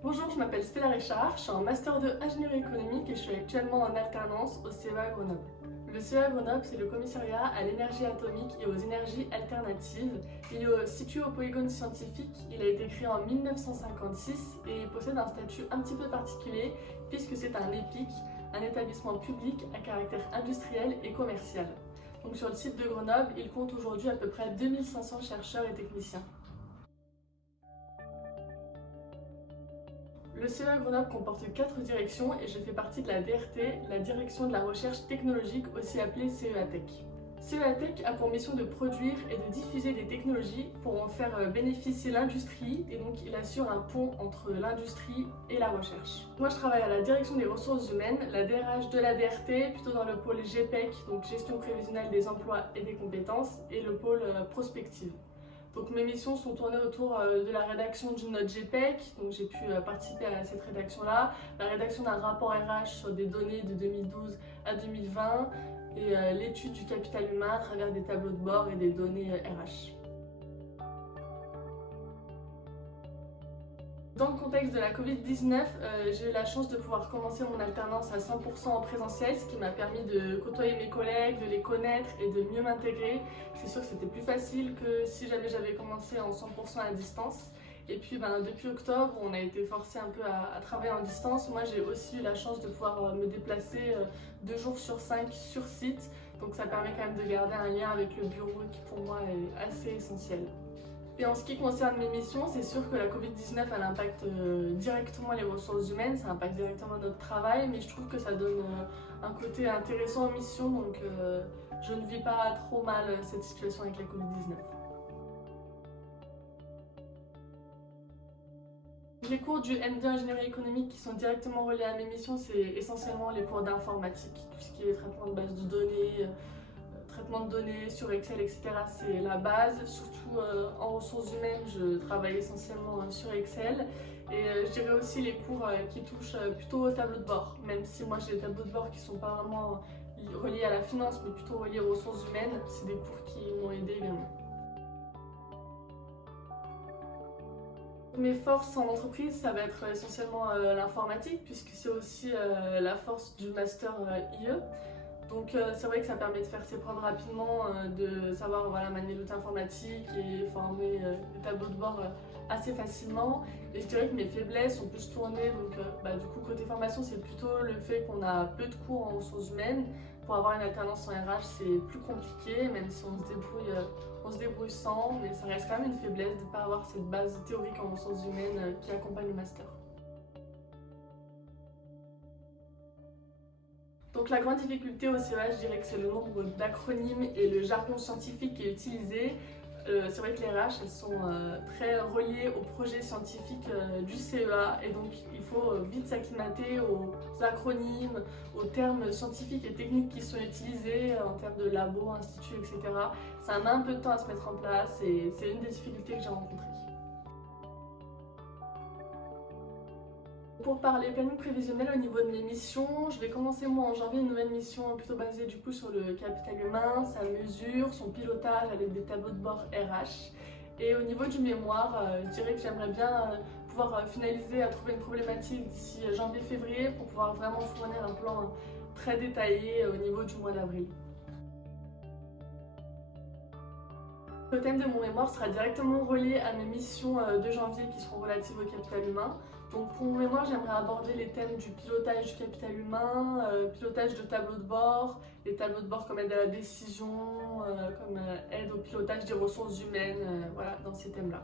Bonjour, je m'appelle Stella Richard, je suis en master de ingénierie économique et je suis actuellement en alternance au CEA Grenoble. Le CEA Grenoble, c'est le commissariat à l'énergie atomique et aux énergies alternatives. Il est situé au polygone scientifique, il a été créé en 1956 et il possède un statut un petit peu particulier puisque c'est un EPIC, un établissement public à caractère industriel et commercial. Donc sur le site de Grenoble, il compte aujourd'hui à peu près 2500 chercheurs et techniciens. Le CEA Grenoble comporte 4 directions et je fais partie de la DRT, la direction de la recherche technologique, aussi appelée CEATech. CEATech a pour mission de produire et de diffuser des technologies pour en faire bénéficier l'industrie et donc il assure un pont entre l'industrie et la recherche. Moi je travaille à la direction des ressources humaines, la DRH de la DRT, plutôt dans le pôle GPEC, donc gestion prévisionnelle des emplois et des compétences, et le pôle prospective. Donc mes missions sont tournées autour de la rédaction d'une note GPEC, donc j'ai pu participer à cette rédaction-là, la rédaction d'un rapport RH sur des données de 2012 à 2020 et l'étude du capital humain à travers des tableaux de bord et des données RH. Dans le contexte de la Covid-19, j'ai eu la chance de pouvoir commencer mon alternance à 100% en présentiel, ce qui m'a permis de côtoyer mes collègues, de les connaître et de mieux m'intégrer. C'est sûr que c'était plus facile que si j'avais commencé en 100% à distance. Et puis depuis octobre, on a été forcé un peu à travailler en distance. Moi, j'ai aussi eu la chance de pouvoir me déplacer 2 jours sur 5 sur site. Donc ça permet quand même de garder un lien avec le bureau qui pour moi est assez essentiel. Et en ce qui concerne mes missions, c'est sûr que la Covid-19 elle impacte directement les ressources humaines, ça impacte directement notre travail, mais je trouve que ça donne un côté intéressant aux missions, donc je ne vis pas trop mal cette situation avec la Covid-19. Les cours du MD ingénierie économique qui sont directement reliés à mes missions, c'est essentiellement les cours d'informatique, tout ce qui est traitement de base de données, traitement de données sur Excel, etc. c'est la base. Surtout en ressources humaines, je travaille essentiellement sur Excel. Et je dirais aussi les cours qui touchent plutôt au tableau de bord, même si moi j'ai des tableaux de bord qui sont pas vraiment reliés à la finance, mais plutôt reliés aux ressources humaines. C'est des cours qui m'ont aidé également. Mes forces en entreprise, ça va être essentiellement l'informatique, puisque c'est aussi la force du master IE. Donc c'est vrai que ça permet de faire ses preuves rapidement, de savoir manier l'outil informatique et former des tableaux de bord assez facilement. Et je dirais que mes faiblesses sont plus tournées, donc du coup côté formation c'est plutôt le fait qu'on a peu de cours en ressources humaines. Pour avoir une alternance en RH c'est plus compliqué, même si on se débrouille sans, mais ça reste quand même une faiblesse de ne pas avoir cette base théorique en ressources humaines qui accompagne le master. Donc la grande difficulté au CEA, je dirais que c'est le nombre d'acronymes et le jargon scientifique qui est utilisé. C'est vrai que les RH elles sont très reliées au projet scientifique du CEA et donc il faut vite s'acclimater aux acronymes, aux termes scientifiques et techniques qui sont utilisés en termes de labo, institut, etc. Ça met un peu de temps à se mettre en place et c'est une des difficultés que j'ai rencontrées. Pour parler planning prévisionnel au niveau de mes missions, je vais commencer moi en janvier une nouvelle mission plutôt basée du coup sur le capital humain, sa mesure, son pilotage avec des tableaux de bord RH. Et au niveau du mémoire, je dirais que j'aimerais bien pouvoir finaliser à trouver une problématique d'ici janvier-février pour pouvoir vraiment fournir un plan très détaillé au niveau du mois d'avril. Le thème de mon mémoire sera directement relié à mes missions de janvier qui seront relatives au capital humain. Donc pour mon mémoire, j'aimerais aborder les thèmes du pilotage du capital humain, pilotage de tableaux de bord, les tableaux de bord comme aide à la décision, comme aide au pilotage des ressources humaines, voilà, dans ces thèmes-là.